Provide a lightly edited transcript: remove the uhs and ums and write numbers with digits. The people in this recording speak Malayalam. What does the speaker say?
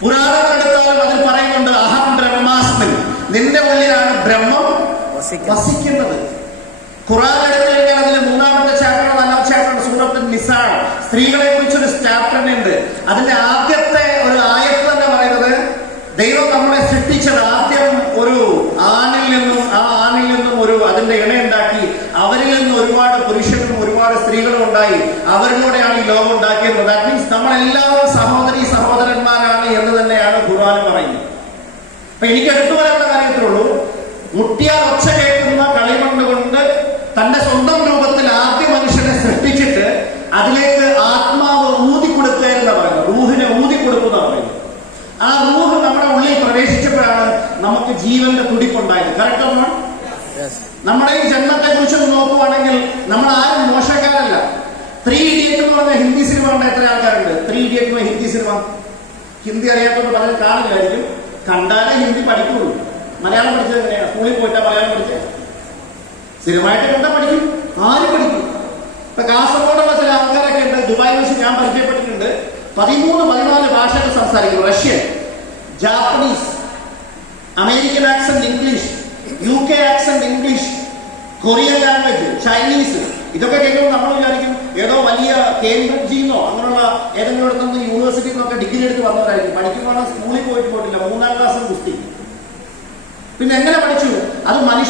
പുരാണങ്ങളെടുത്താലും അതിൽ പറയുന്നുണ്ട് അഹം ബ്രഹ്മാസ്മി, നിന്റെ ഉള്ളിലാണ് ബ്രഹ്മം വസിക്കുന്നത്. ഖുർആൻ എടുത്തു കഴിഞ്ഞാൽ അതിൽ 3-ാമത്തെ ചാപ്റ്റർ 4-ാമത്തെ ചാപ്റ്റർ സൂറത്തുൻ നിസാ, സ്ത്രീകളെ കുറിച്ചൊരു ചാപ്റ്റർ ഉണ്ട്. അതിന്റെ ആദ്യത്തെ ഒരു ആയത്ത് തന്നെ പറയുന്നത് ദൈവം നമ്മളെ സൃഷ്ടിച്ചത് ആദ്യം ഒരു ആണിൽ നിന്നും, ആ ആണിൽ നിന്നും ഒരു അതിന്റെ ഇണയുണ്ടാക്കി, അവരിൽ നിന്ന് ഒരുപാട് പുരുഷനും ഒരുപാട് സ്ത്രീകളും ഉണ്ടായി, അവരിലൂടെയാണ് ഈ ലോകം ഉണ്ടാക്കിയത്. ദാറ്റ് മീൻസ് നമ്മളെല്ലാവരും സഹോദരി സഹോദരന്മാരാണ് എന്ന് തന്നെയാണ് ഖുർആൻ പറയുന്നത്. അപ്പൊ എനിക്ക് എടുത്തു വരേണ്ട കാര്യത്തിലുള്ളൂ, മുട്ടിയാൽ ഒച്ച കേൾക്കുന്ന കളിമണ്ണ് കൊണ്ട് തന്റെ സ്വന്തം രൂപത്തിൽ ആദ്യ മനുഷ്യനെ സൃഷ്ടിച്ചിട്ട് അതിലേക്ക് ആത്മാവ് ഊതിക്കൊടുക്കുക എന്ന് പറയുന്നത്, റൂഹിനെ ഊതിക്കൊടുക്കുന്ന പറയുന്നത്. ആ റൂഹ് നമ്മുടെ ഉള്ളിൽ പ്രവേശിച്ചപ്പോഴാണ് നമുക്ക് ജീവന്റെ തുടിപ്പുണ്ടായത്. കറക്റ്റ് ആണോ? നമ്മുടെ ഈ ജന്മത്തെ കുറിച്ച് നോക്കുവാണെങ്കിൽ നമ്മൾ ആരും മോശക്കാരല്ല. 3 Idiots എന്ന് പറഞ്ഞ ഹിന്ദി സിനിമ ഉണ്ട്. എത്ര ആൾക്കാരുണ്ട് 3 Idiots ഹിന്ദി സിനിമ? ഹിന്ദി അറിയാത്തവർ പലരും കാണില്ലായിരിക്കും, കണ്ടാലേ ഹിന്ദി പഠിക്കുള്ളൂ. മലയാളം പഠിച്ചത് എങ്ങനെയാണ്? സ്കൂളിൽ പോയിട്ടാ മലയാളം പഠിച്ചത്? സ്ഥിരമായിട്ട് കണ്ടാ പഠിക്കും, ആരും പഠിക്കും. ഇപ്പൊ കാസർഗോഡുള്ള ചില ആൾക്കാരൊക്കെ ഉണ്ട്, ദുബായിൽ വെച്ച് ഞാൻ പരിചയപ്പെട്ടിട്ടുണ്ട്. 13-14 ഭാഷകൾ സംസാരിക്കും. Russian, Japanese, American accent English, UK accent English, Korean language, Chinese. ഇതൊക്കെ കേൾക്കുമ്പോൾ നമ്മൾ വിചാരിക്കും ഏതോ വലിയ കേംബ്രിഡ്ജിൽ നിന്നോ അങ്ങനെയുള്ള ഏതെങ്കിലും ഇടത്തുനിന്ന് യൂണിവേഴ്സിറ്റിയിൽ നിന്നൊക്കെ ഡിഗ്രി എടുത്ത് വന്നവരായിരിക്കും. പഠിക്കുമ്പോൾ സ്കൂളിൽ പോയിട്ടില്ല, 3-ാം ക്ലാസ് കുസ്തി. പിന്നെ എങ്ങനെ പഠിച്ചു? അത് മനുഷ്യ